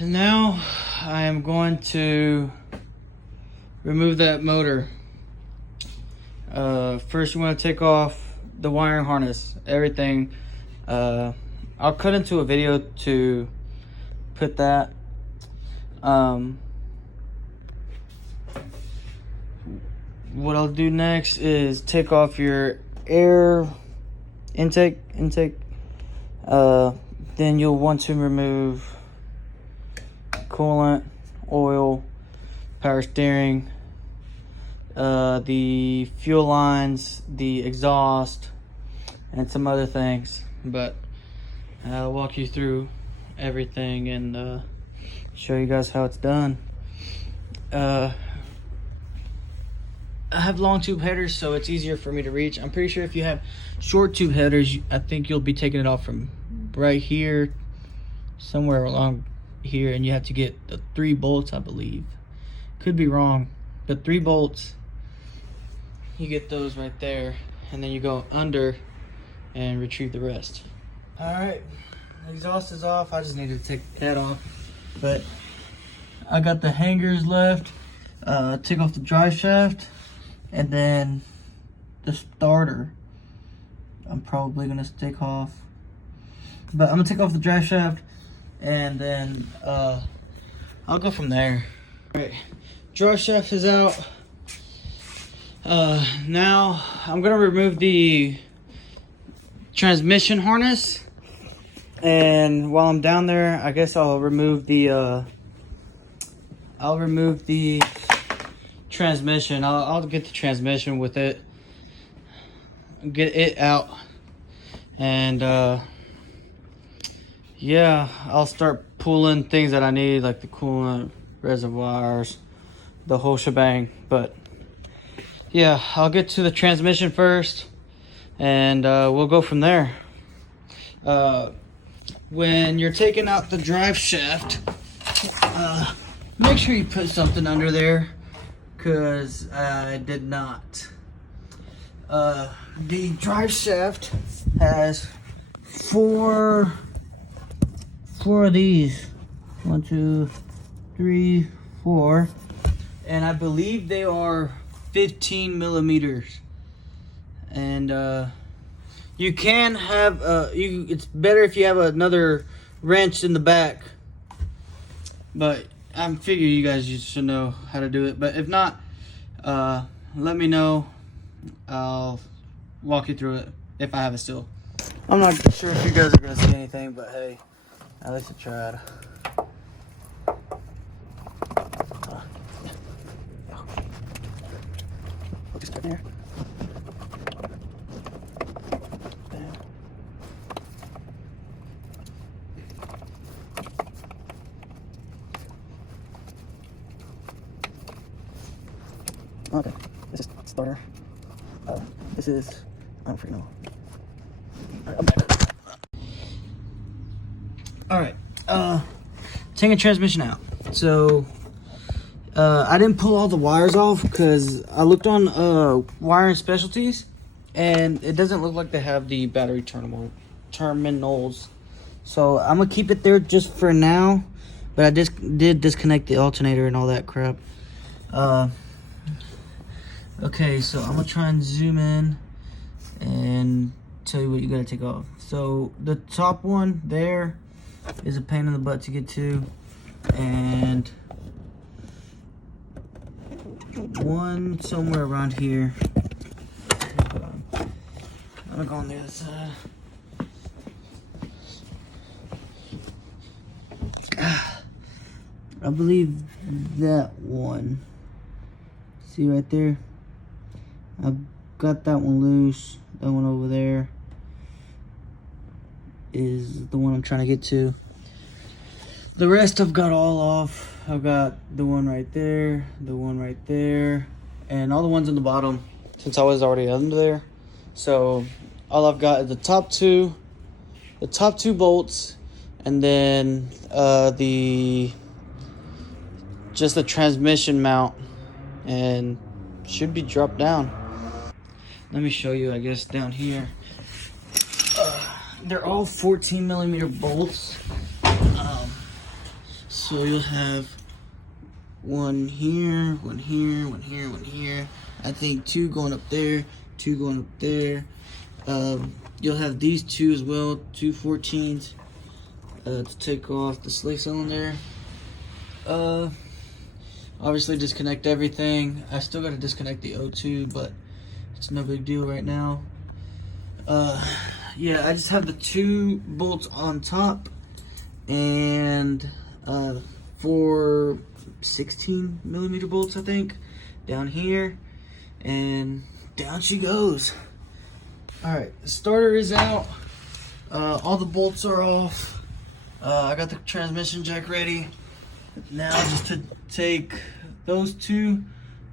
Now I am going to remove that motor. First you want to take off the wiring harness, everything. I'll cut into a video to put that. What I'll do next is take off your air intake. Then you'll want to remove coolant, oil, power steering, the fuel lines, the exhaust, and some other things. But I'll walk you through everything and show you guys how it's done. I have long tube headers, so it's easier for me to reach. I'm pretty sure if you have short tube headers, I think you'll be taking it off from right here, somewhere along here, and you have to get the 3 bolts, I believe. Could be wrong, but 3 bolts, you get those right there, and then you go under and retrieve the rest. All right, exhaust is off. I just need to take that off, but I got the hangers left. Take off the drive shaft, and then the starter I'm probably gonna take off, but I'm gonna take off the drive shaft, and then I'll go from there. All right, drive shaft is out. Now I'm gonna remove the transmission harness, and while I'm down there, I guess I'll remove the transmission. I'll get the transmission with it, get it out, and yeah, I'll start pulling things that I need, like the coolant, reservoirs, the whole shebang. But yeah, I'll get to the transmission first, and we'll go from there. When you're taking out the drive shaft, make sure you put something under there, because I did not. The drive shaft has four of these. 1, 2, 3, 4, and I believe they are 15 millimeters. And you can have it's better if you have another wrench in the back, but I figure you guys should know how to do it. But if not, let me know. I'll walk you through it if I have it still. I'm not sure if you guys are gonna see anything, but hey, at least I tried. Put this in here. Okay, this is starter. This is, I don't freaking know. Alright, I'm back. Alright, taking transmission out. So, I didn't pull all the wires off because I looked on Wiring Specialties, and it doesn't look like they have the battery terminals. So, I'm going to keep it there just for now, but I just did disconnect the alternator and all that crap. Okay, so I'm gonna try and zoom in and tell you what you gotta take off. So the top one there is a pain in the butt to get to, and one somewhere around here. I'm gonna go on the other side. I believe that one. See right there? I've got that one loose. That one over there is the one I'm trying to get to. The rest I've got all off. I've got the one right there, the one right there, and all the ones in the bottom, since I was already under there. So all I've got is the top two bolts, and then just the transmission mount, and should be dropped down. Let me show you, I guess, down here. they're all 14 millimeter bolts. So you'll have one here, one here, one here, one here. I think two going up there, two going up there. You'll have these two as well, two 14s to take off the slave cylinder. Obviously disconnect everything. I still got to disconnect the O2, but it's no big deal right now. Yeah, I just have the two bolts on top and four 16 millimeter bolts, I think, down here, and down she goes. All right, the starter is out. All the bolts are off. I got the transmission jack ready. Now just to take those two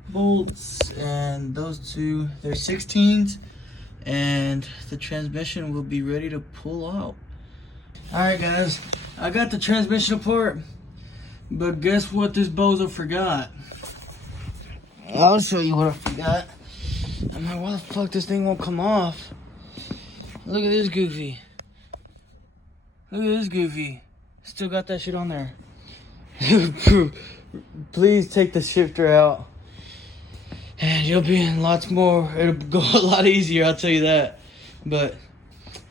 bolts and those two, they're 16s, and the transmission will be ready to pull out. All right, guys, I got the transmission apart, but guess what this bozo forgot? I'll show you what I forgot. I'm like, why the fuck this thing won't come off? Look at this goofy. Look at this goofy. Still got that shit on there. Please take the shifter out, and you'll be in lots more. It'll go a lot easier, I'll tell you that. But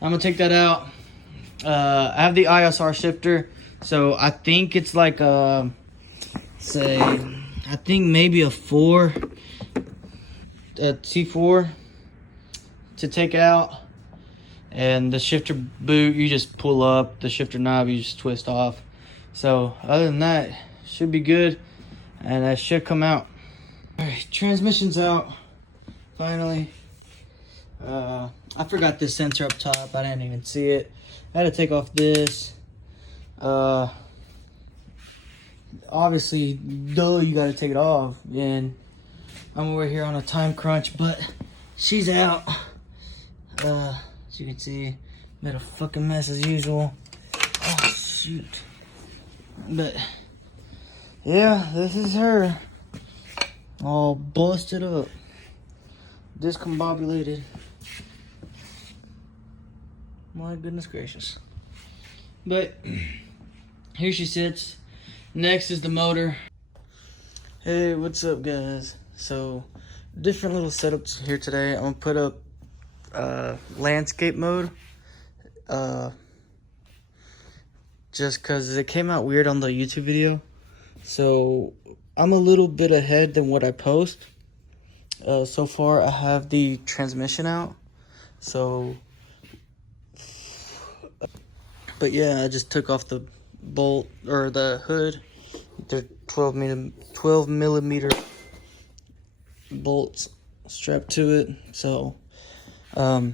I'm gonna take that out. I have the ISR shifter, so I think it's like I think maybe a T4 to take out, and the shifter boot you just pull up, the shifter knob you just twist off. So other than that, should be good, and that should come out. All right, transmission's out finally. I forgot this sensor up top. I didn't even see it. I had to take off this. Obviously, duh, you got to take it off, and I'm over here on a time crunch, but she's out. As you can see, made a fucking mess as usual. Oh shoot. But yeah, this is her, all busted up, discombobulated. My goodness gracious. But here she sits. Next is the motor. Hey, what's up, guys? So different little setups here today. I'm gonna put up landscape mode, just because it came out weird on the YouTube video. So I'm a little bit ahead than what I post. So far I have the transmission out, so but yeah, I just took off the bolt or the hood. They're 12 millimeter bolts strapped to it. So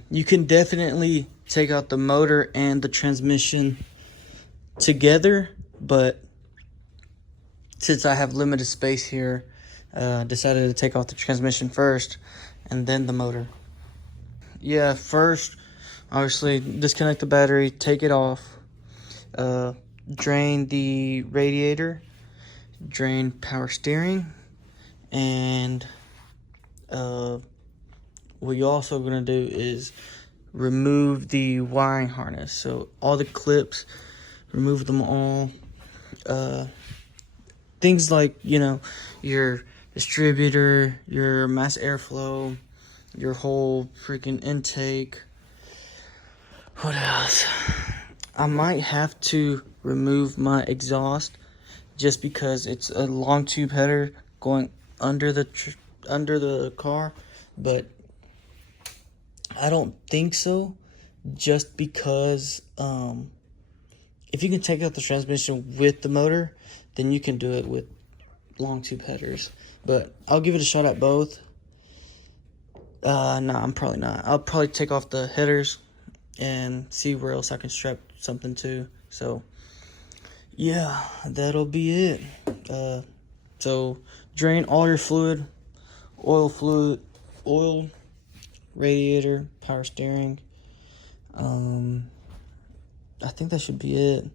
you can definitely take out the motor and the transmission together, but since I have limited space here, decided to take off the transmission first and then the motor. Yeah, first obviously disconnect the battery, take it off, drain the radiator, drain power steering, and what you're also gonna do is remove the wiring harness. So all the clips, remove them all. Things like, you know, your distributor, your mass airflow, your whole freaking intake. What else? I might have to remove my exhaust just because it's a long tube header going under the car, but I don't think so, just because if you can take out the transmission with the motor, then you can do it with long tube headers. But I'll give it a shot at both. No, I'm probably not. I'll probably take off the headers and see where else I can strap something to. So yeah, that'll be it. So drain all your fluid, oil, radiator, power steering. I think that should be it.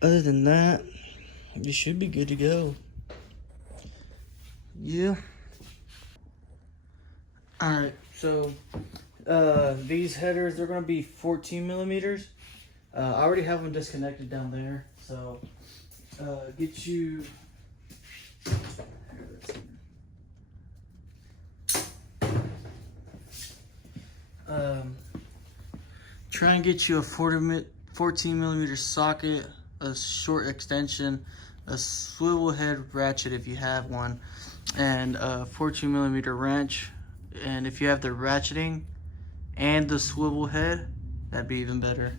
Other than that, you should be good to go. Yeah. Alright, so These headers, they're gonna be 14 millimeters. I already have them disconnected down there, so get you. Try and get you a 14 millimeter socket, a short extension, a swivel head ratchet if you have one, and a 14 millimeter wrench. And if you have the ratcheting and the swivel head, that'd be even better.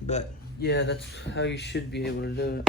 But yeah, that's how you should be able to do it.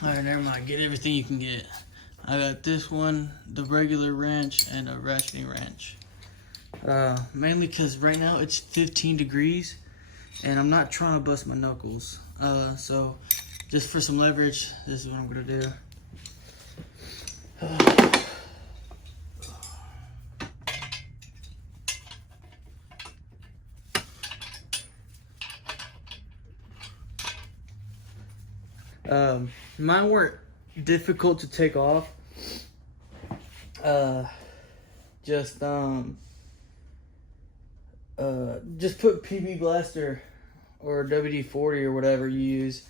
Alright, never mind. Get everything you can get. I got this one, the regular wrench, and a ratcheting wrench. Mainly because right now it's 15 degrees, and I'm not trying to bust my knuckles. So just for some leverage, this is what I'm gonna do. Mine weren't difficult to take off. Just put PB Blaster or WD-40 or whatever you use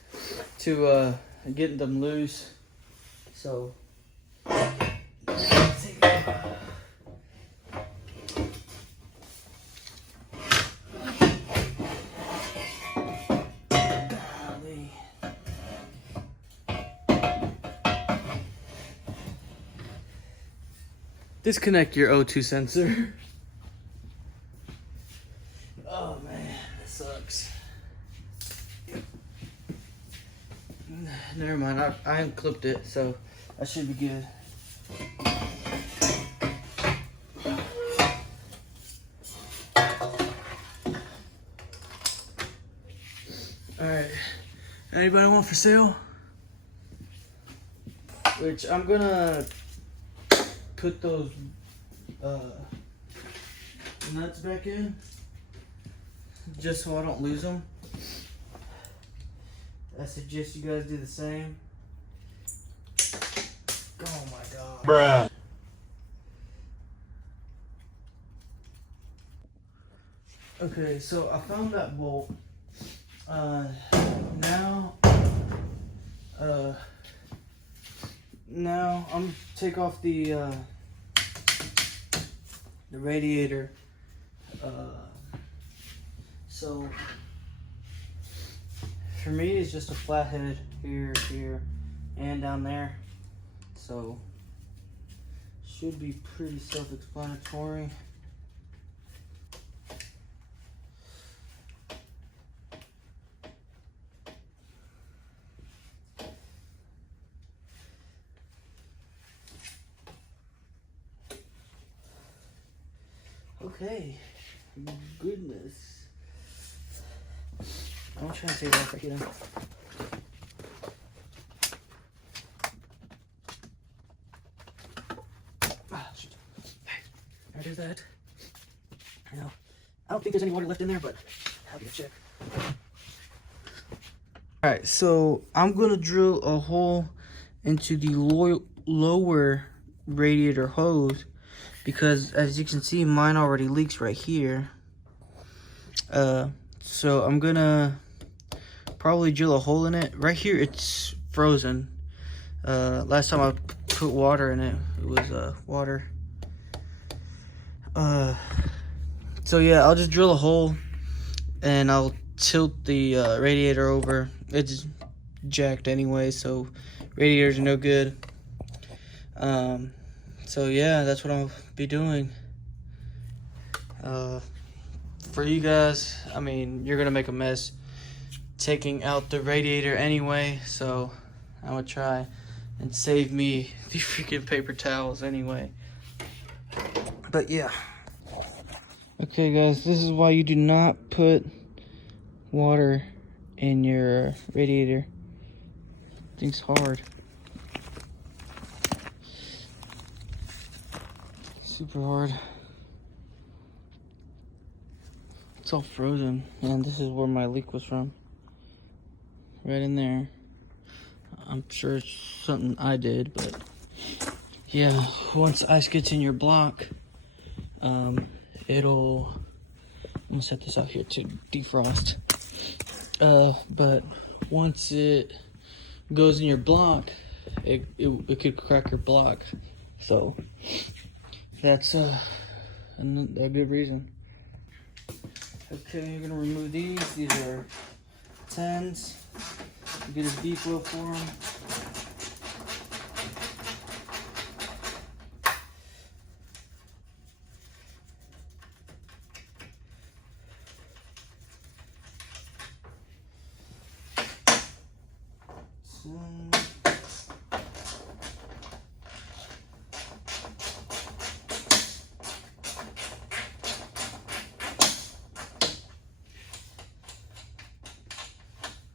to get them loose. So disconnect your O2 sensor. Oh man, that sucks. Never mind, I unclipped it, so I should be good. Alright, anybody want for sale? Which I'm gonna put those nuts back in just so I don't lose them. I suggest you guys do the same. Oh my god. Bruh. Okay, so I found that bolt. Now I'm gonna take off the radiator. So for me, it's just a flathead here, and down there. So should be pretty self-explanatory. Okay, goodness. I'm gonna try and save off right here. Ah, shoot. There it is that. Now, I don't think there's any water left in there, but I'll get a check. Alright, so I'm gonna drill a hole into the lower radiator hose, because as you can see, mine already leaks right here. So I'm gonna probably drill a hole in it. Right here, it's frozen. Last time I put water in it, it was water. So yeah, I'll just drill a hole and I'll tilt the radiator over. It's jacked anyway, so radiators are no good. So yeah, that's what I'll be doing. For you guys, I mean, you're gonna make a mess taking out the radiator anyway, so I'm gonna try and save me the freaking paper towels anyway. But But yeah. Okay guys, this is why you do not put water in your radiator. Thing's hard. Super hard. It's all frozen, and this is where my leak was from. Right in there. I'm sure it's something I did, but yeah, once ice gets in your block, it'll, I'm gonna set this out here to defrost. But once it goes in your block, it could crack your block. So that's a good reason. Okay, you're gonna remove these. These are 10s. Get a deep well for them.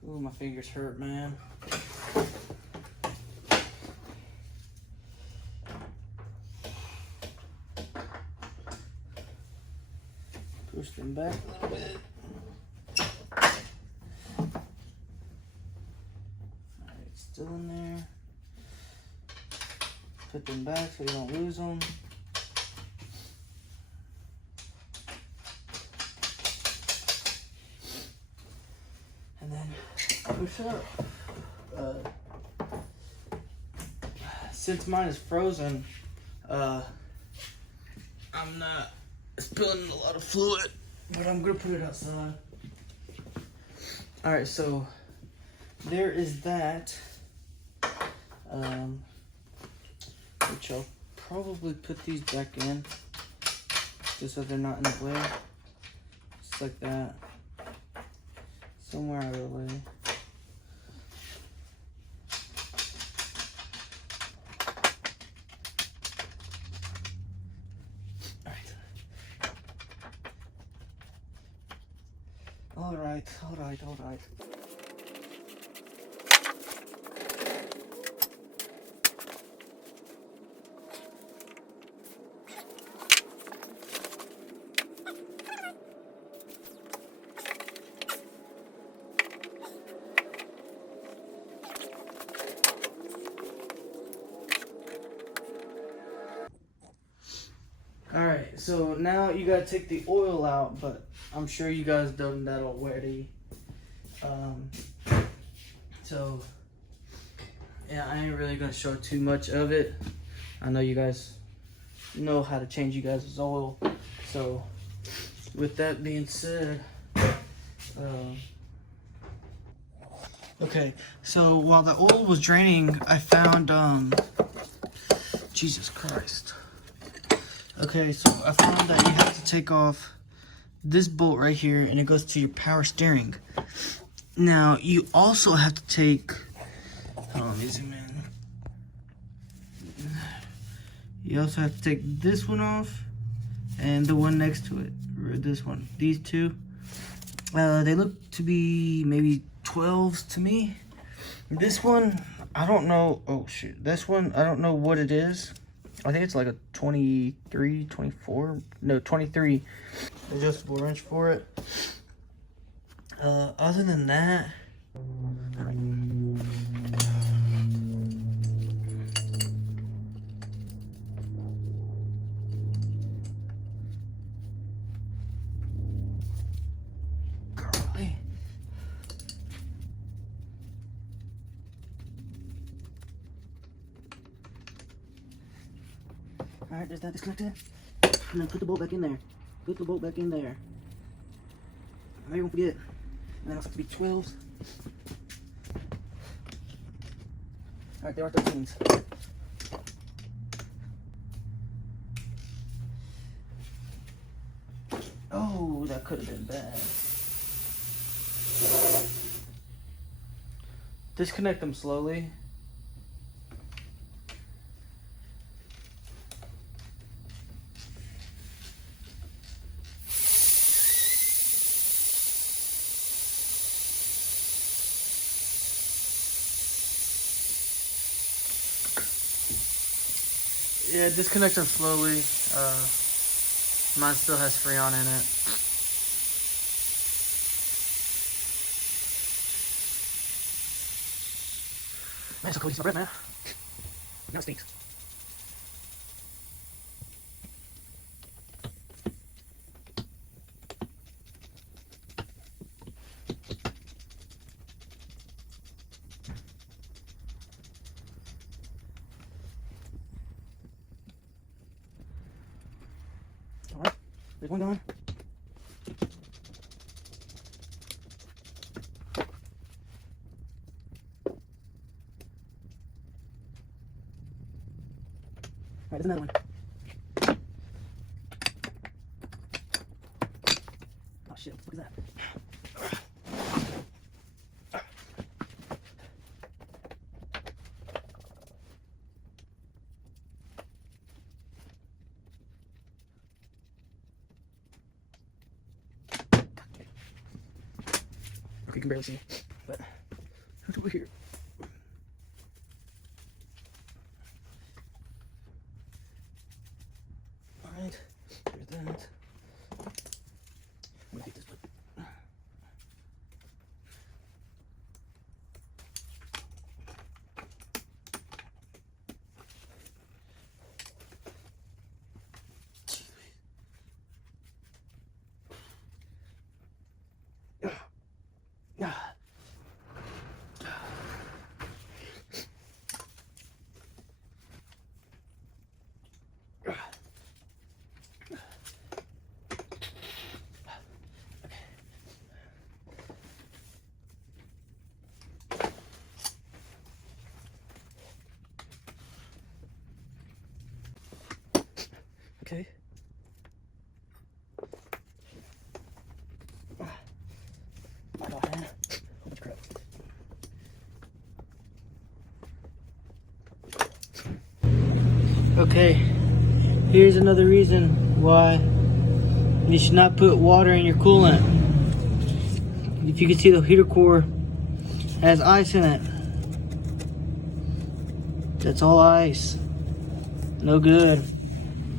Ooh, my fingers hurt, man. Push them back a little bit. Alright, still in there. Put them back so you don't lose them. And then push up. Since mine is frozen, I'm not spilling a lot of fluid, but I'm gonna put it outside. Alright, so there is that. Which I'll probably put these back in just so they're not in the way. Just like that. Somewhere out of the way. Alright. Alright. Alright, so now you gotta take the oil out, but I'm sure you guys done that already. So yeah, I ain't really gonna show too much of it. I know you guys know how to change you guys' oil. So with that being said, okay, so while the oil was draining, I found Jesus Christ. Okay, so I found that you have to take off this bolt right here, and it goes to your power steering. Now, you also have to take, you also have to take this one off, and the one next to it, or this one. These two, they look to be maybe 12s to me. This one, I don't know, oh shoot, this one, I don't know what it is. I think it's like a 23, 24, no, 23 adjustable wrench for it. Other than that, golly. Alright, there's that disconnected. And then put the bolt back in there. Put the bolt back in there. I won't forget. And then it'll have to be 12s. Alright, there are 13s. Oh, that could have been bad. Disconnect them slowly. Yeah, disconnect them slowly. Mine still has Freon in it. Man, it's so cold. It's my breath, man. Now it stinks. Alright, there's one gone. Alright, there's another one. Oh shit, what the fuck is that? Okay, you can barely see, but who's over here? Alright, there's that. I'm gonna take this one. Okay. My God, man. Holy crap. Okay, here's another reason why you should not put water in your coolant. If you can see, the heater core has ice in it. That's all ice. No good.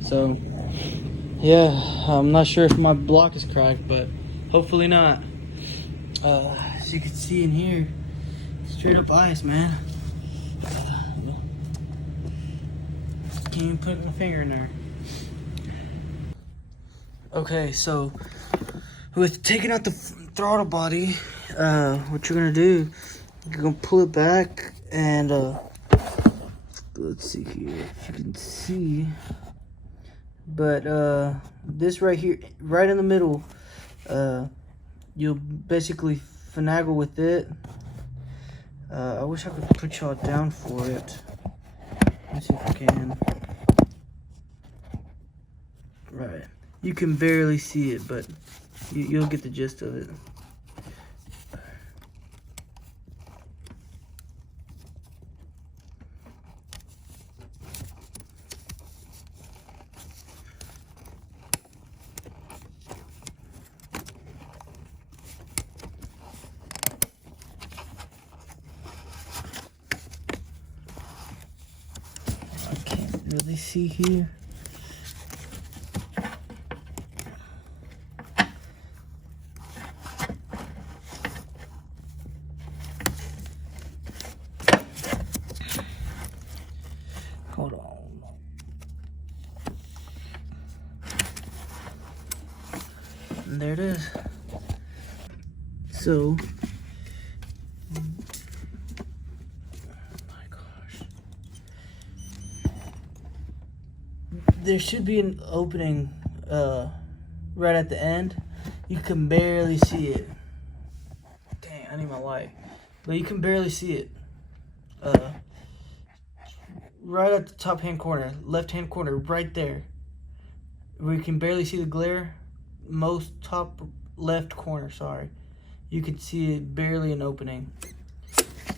So, yeah, I'm not sure if my block is cracked, but hopefully not. As you can see in here, straight up ice, man. Can't even put my finger in there. Okay, so with taking out the throttle body, what you're gonna do, you're gonna pull it back and let's see here if you can see, but this right here, right in the middle, you'll basically finagle with it. I wish I could put y'all down for it. Let's see if I can. Right, you can barely see it, but you'll get the gist of it. I can't really see here. Hold on. And there it is. So, oh my gosh. There should be an opening right at the end. You can barely see it. Dang, I need my light. But you can barely see it. Right at the top hand corner, left hand corner, right there. Where you can barely see the glare. Most top left corner, sorry. You can see it, barely an opening.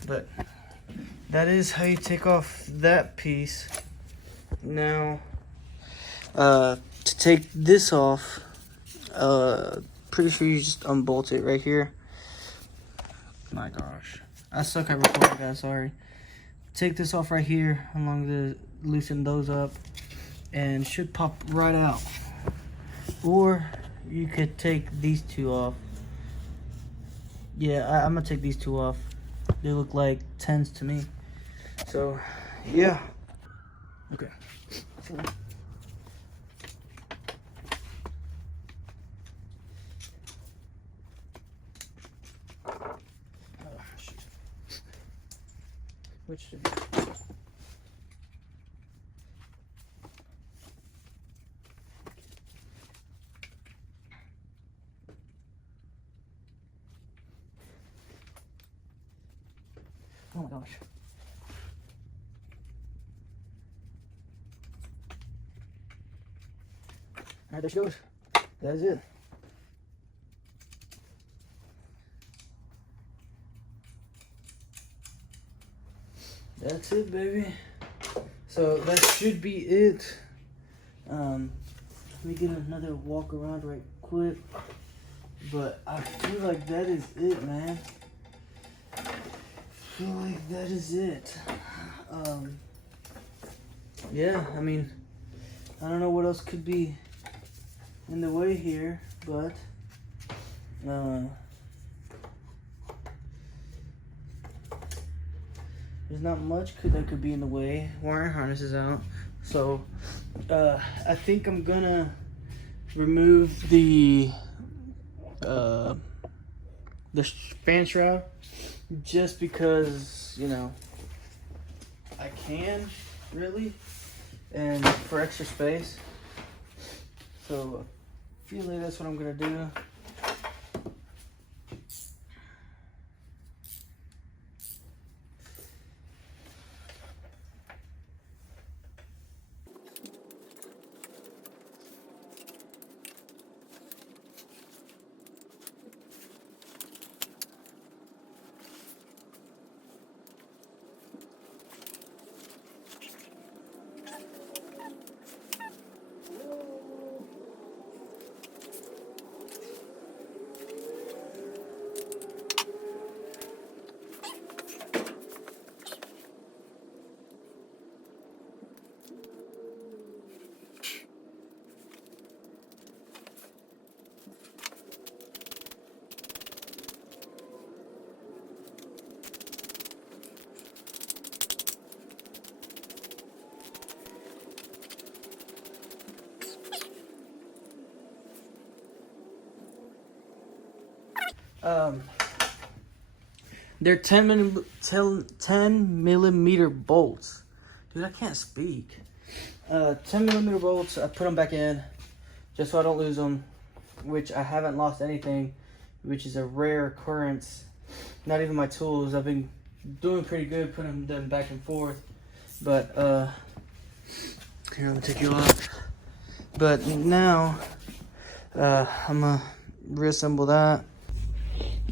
But that is how you take off that piece. Now, to take this off, pretty sure you just unbolt it right here. My gosh, I suck at recording, guys, sorry. take this off right here, along the loosen those up, and should pop right out. Or you could take these two off. Yeah, I'm gonna take these two off. They look like 10s to me. So, yeah. Okay. Oh, shoot. Which should be... Oh my gosh. Alright, there she goes. That is it. That's it, baby. So that should be it. Let me get another walk around right quick. But I feel like that is it, man. I feel like that is it. Yeah, I mean, I don't know what else could be in the way here, but there's not much that could be in the way. Wire harness is out, so I think I'm gonna remove the fan shroud, just because, you know, I can, really, and for extra space. So I feel like that's what I'm gonna do. They're 10 millimeter bolts. Dude, I can't speak. 10 millimeter bolts. I put them back in just so I don't lose them, which I haven't lost anything, which is a rare occurrence. Not even my tools. I've been doing pretty good putting them back and forth. But here, let me take you off. But now I'm gonna reassemble that.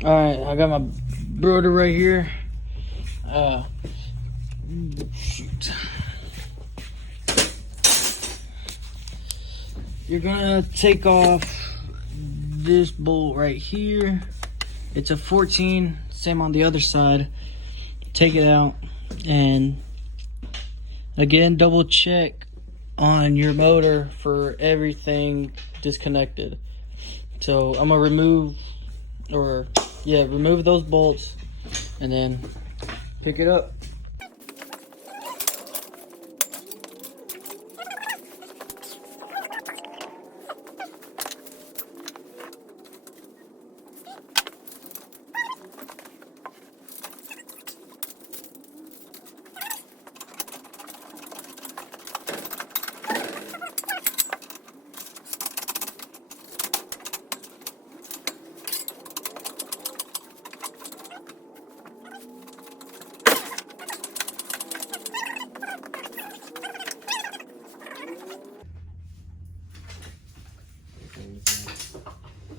All right, I got my brother right here. Shoot. You're gonna take off this bolt right here. It's a 14, same on the other side. Take it out, and again, double check on your motor for everything disconnected. So I'm gonna remove those bolts and then pick it up.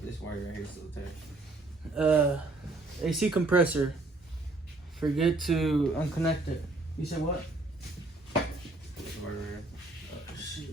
This wire right here is still attached. AC compressor. Forget to unconnect it. You said what? This wire right here. Oh, shit.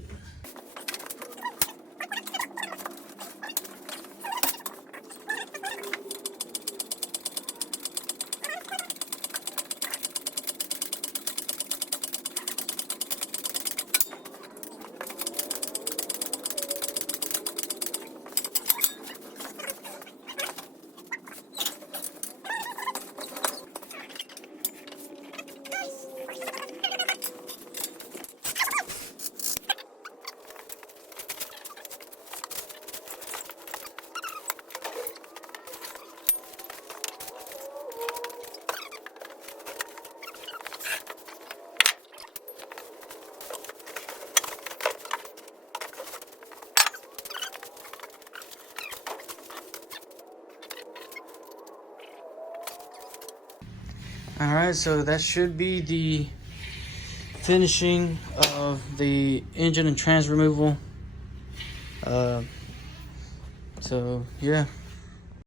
All right, so that should be the finishing of the engine and trans removal. So yeah.